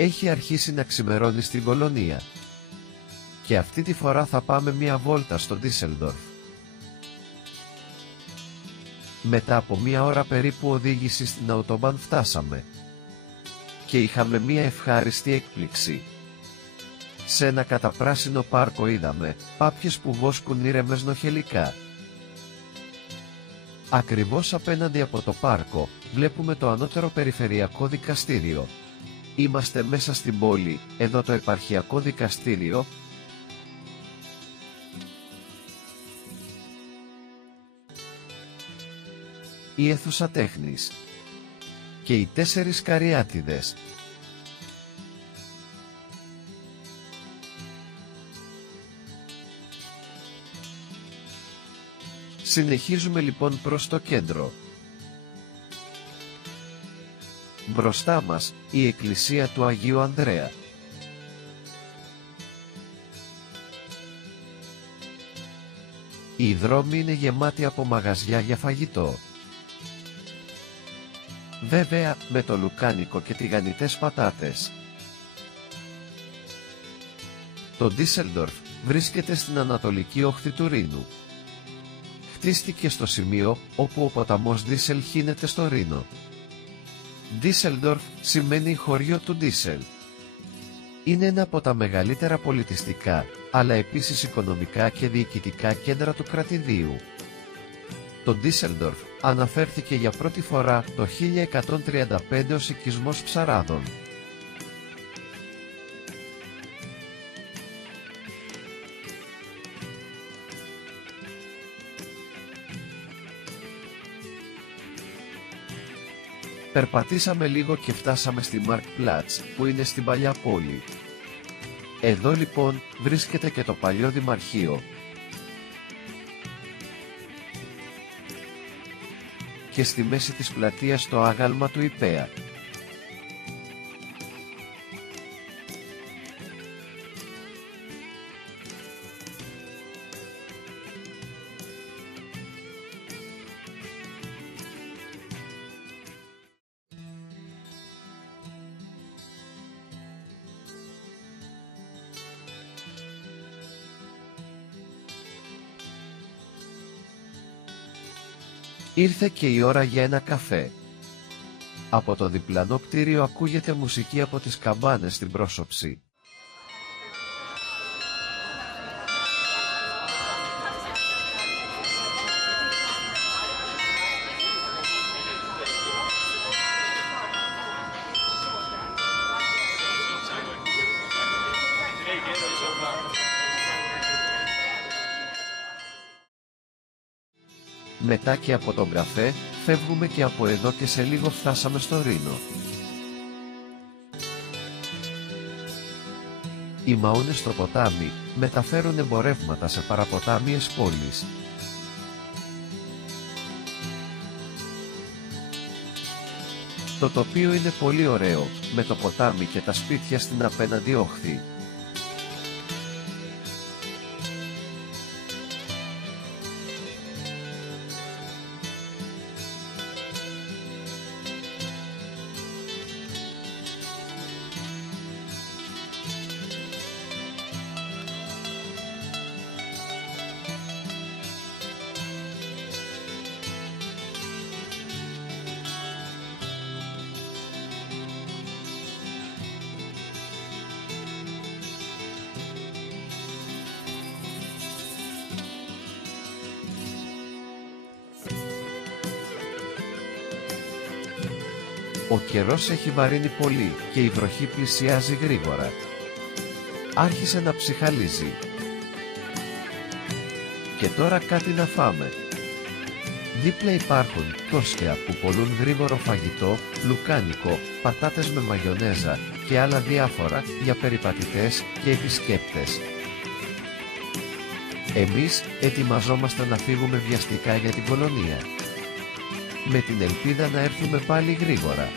Έχει αρχίσει να ξημερώνει στην Κολονία. Και αυτή τη φορά θα πάμε μια βόλτα στο Ντίσελντορφ. Μετά από μια ώρα περίπου οδήγηση στην Autobahn φτάσαμε. Και είχαμε μια ευχάριστη έκπληξη. Σε ένα καταπράσινο πάρκο είδαμε πάπιες που βόσκουν ήρεμες νοχελικά. Ακριβώς απέναντι από το πάρκο βλέπουμε το ανώτερο περιφερειακό δικαστήριο. Είμαστε μέσα στην πόλη, εδώ το επαρχιακό δικαστήριο. Η αίθουσα τέχνης. Και οι 4 καριάτιδες. Συνεχίζουμε λοιπόν προς το κέντρο. Μπροστά μας, η εκκλησία του Αγίου Ανδρέα. Οι δρόμοι είναι γεμάτοι από μαγαζιά για φαγητό. Βέβαια, με το λουκάνικο και τηγανιτές πατάτες. Το Ντίσελντορφ βρίσκεται στην ανατολική όχθη του Ρήνου. Χτίστηκε στο σημείο όπου ο ποταμός Ντίσελ χύνεται στο Ρήνο. Ντίσελντορφ σημαίνει χωριό του Ντίσελ. Είναι ένα από τα μεγαλύτερα πολιτιστικά, αλλά επίσης οικονομικά και διοικητικά κέντρα του κρατηδίου. Το Ντίσελντορφ αναφέρθηκε για πρώτη φορά το 1135 ως οικισμός ψαράδων. Περπατήσαμε λίγο και φτάσαμε στη Marktplatz, που είναι στην παλιά πόλη. Εδώ λοιπόν βρίσκεται και το παλιό δημαρχείο. Και στη μέση της πλατείας το άγαλμα του Ιππέα. Ήρθε και η ώρα για ένα καφέ. Από το διπλανό κτίριο ακούγεται μουσική από τις καμπάνες στην πρόσωψη. Μετά και από τον καφέ, φεύγουμε και από εδώ και σε λίγο φτάσαμε στο Ρήνο. Οι μαούνες στο ποτάμι μεταφέρουν εμπορεύματα σε παραποτάμιες πόλεις. Το τοπίο είναι πολύ ωραίο, με το ποτάμι και τα σπίτια στην απέναντι όχθη. Ο καιρός έχει βαρύνει πολύ και η βροχή πλησιάζει γρήγορα. Άρχισε να ψιχαλίζει. Και τώρα κάτι να φάμε. Δίπλα υπάρχουν κιόσκια που πωλούν γρήγορο φαγητό, λουκάνικο, πατάτες με μαγιονέζα και άλλα διάφορα για περιπατητές και επισκέπτες. Εμείς ετοιμαζόμαστε να φύγουμε βιαστικά για την Κολονία. Με την ελπίδα να έρθουμε πάλι γρήγορα.